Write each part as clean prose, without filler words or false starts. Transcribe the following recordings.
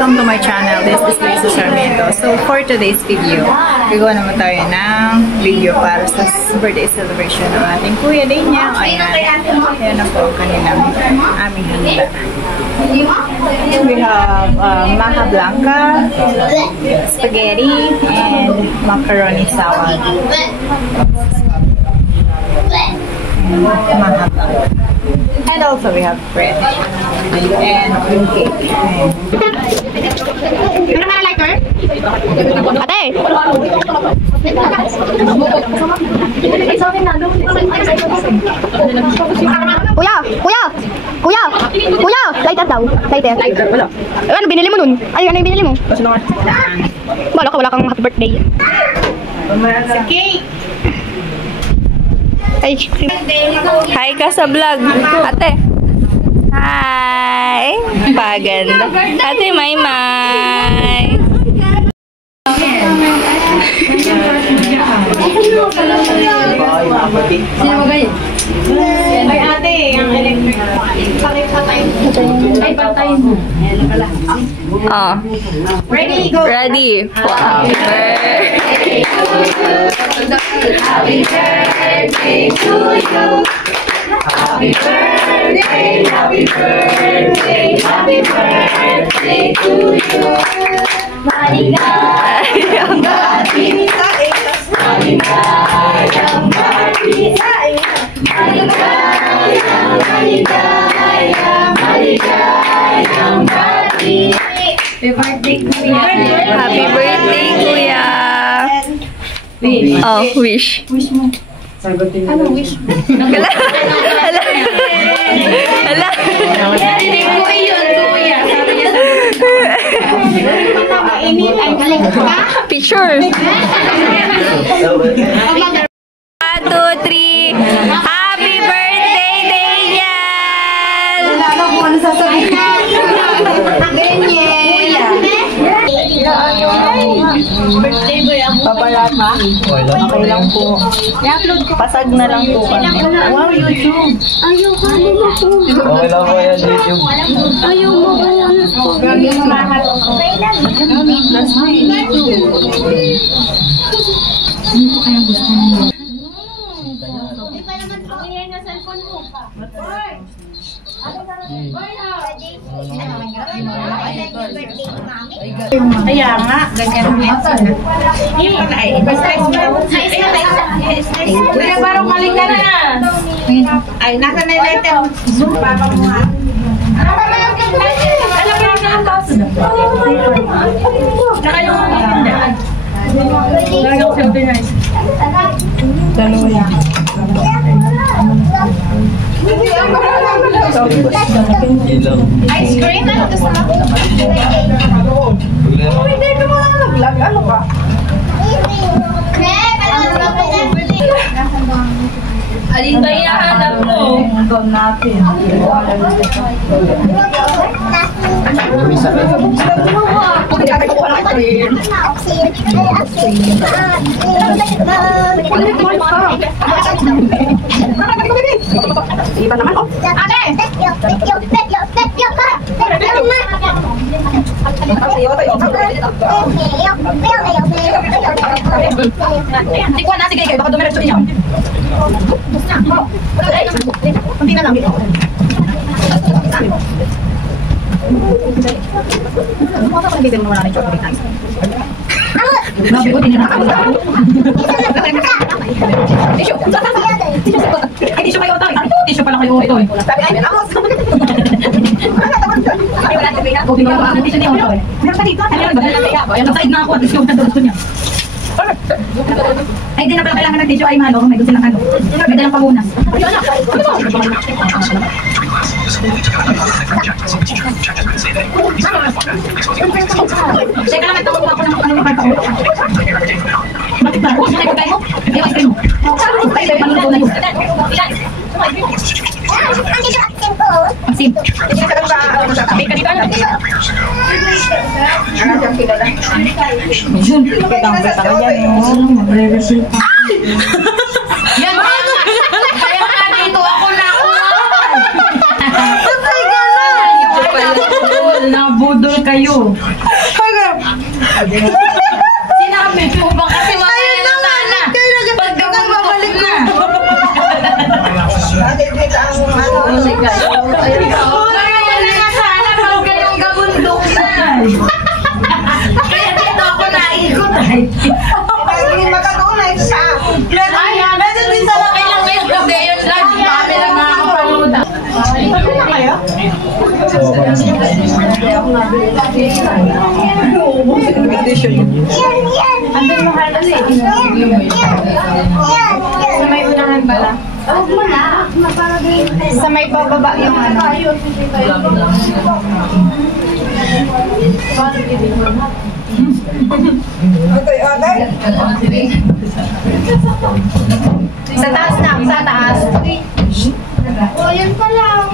welcome to my channel. This is Lisa Sarmiento. So for today's video, gagawa naman tayo ng video para sa birthday celebration ng ating kuya din niya. Ayan na po ang kanilang aming handa. We have maca blanca, spaghetti, and macaroni salad. And also we have bread and cake. Ano na lighter? Ate! Kuya! Kuya! Kuya! Kuya! Lighter daw. Lighter. Lighter wala. Ano binili mo nun? Ay, ano yung binili mo? Wala kang happy birthday. Sa cake! Ice cream. Hi ka sa vlog. Ate. Hi. Paganda. Ate Maymay. Ay ate, ang electric patay. Ay, patay mo. Oh. Ready, go! Ready. Happy birthday to you. Happy birthday to you. Happy birthday, happy birthday, happy birthday to you. Maligayang gabi. Maligayang gabi. Maligayang gabi. Happy birthday, Kuya. Happy birthday, Kuya. Wish. Oh, wish. Wish mo. Sagutin mo. Ano wish mo? Hala. Hindi ko yun, Kuya. Picture. 1, 2, 3. Happy birthday, Daniel! Ano po ano sasabihin? Birthday mo yan. Papalat ha? Okay lang po. Pasag na lang po kami. Wow, YouTube. Ayaw ka nila po. Okay lang po yan, YouTube. Ayaw mo ba yan po? Gagawin mahal ako. Plus na YouTube. Ano po kayang gusto niyo? Hindi pa naman po yan na cellphone mo. Kaya nga, ganyan ulit. Kuya, parang maling ka na. Ay, nasa na yung letter. Zoom, papa mo ha. Alam mo yung nakas. Saka yung maganda. Lagong silver na. Dalawa yan. Ice cream? Ano gusto mo? Hindi ka mo lang nag-vlog. Ano ka? Alin ba yahanap mo? Doon natin. Iba naman ko. Ate! Hindi ko na, sige kayo, baka dumiretso inyo. Kunti na lang. Hindi mo wala na yung chocolate ice. Nabi ko, tinira ako. Tissue. Ay, tissue kayo ito. Tissue pala kayo ito. Sabi ay, amos. Ay, wala na tissue. Bumigyan ko ang tissue niya ito. Meron pa dito. Ayan, nag-side na ako. At tissue na gusto niya. Ay, di na pala kailangan ng tissue. Ay, malo. May gusto ng ano. May dalang pamunas. Teka lang, ito ako ng ano pa ako. Bakit ba? Gusto na yung pagkain mo? Ayaw ice cream mo. Ay, panulo na yun. Sim. Jun, kitang-kita ka dyan. Magre-resulta. Yan ba? Kaya nga dito ako na ako. Nabudol kayo. video. Sinabi mo ba kasi mamaya na sana? Pagdaman babalik na. Mamaya na sana pag kayong gabundok na. Kaya dito ako naikot ay. Magkatunay siya. Medyo din sa laki lang ngayon kasi yun lang. Kami lang nakakapaluda. Ito na kayo? Andun mo halos eh. Sa may unahan pala. Sa may bababa yung ano. Sa taas na, sa taas. Oh, yun pa lang.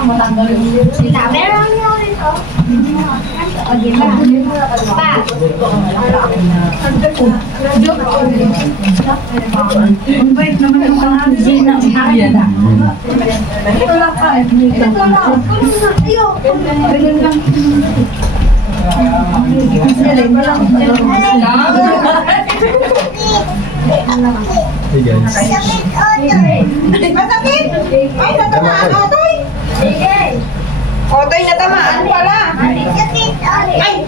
Meron nyo rin, oh. Pa. Ang bait naman yung kanagin na umayan. Wala ka. Ito lang. Ayun lang. Hey guys. Masakit! Ay, natamaan, Otoy! Otoy, natamaan pala! Ay!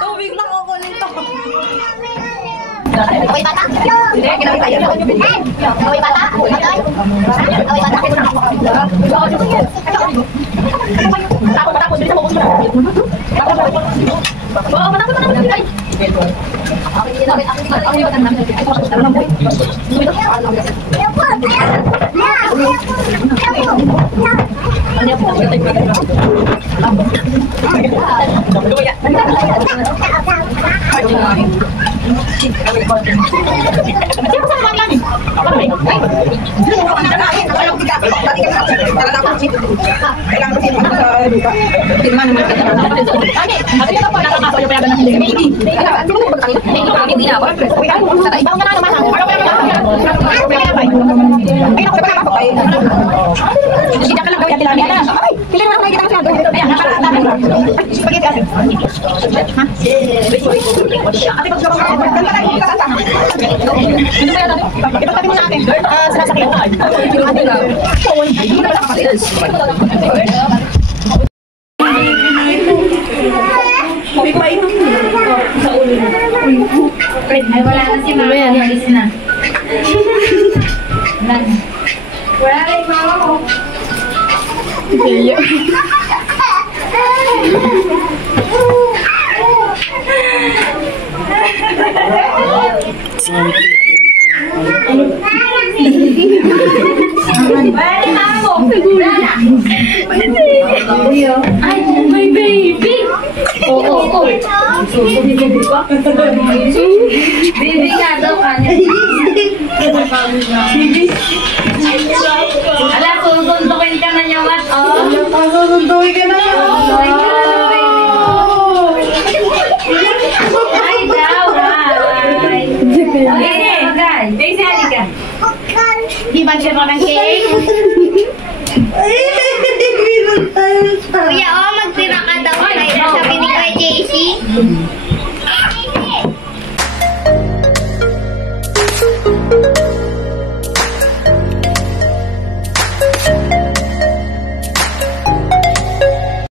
Tubig lang ako nito! Away bata? Hindi, kinawin tayo. Away bata? Away bata? Takot, takot. Bilis mo, Oo, matakot. Ay! Ay, wala na si Mama. Alis na. Wala na yung Mama ko. Ay, my baby! Oo. Baby nga daw kanya. Ala, susundukin ka na niya, Mat. Susundukin ka na yun! Ay, daw, hi! Daisy, halika. Di ba siya pa ng cake? Kuya, magtira ka daw. Sabi ni Kuya JC.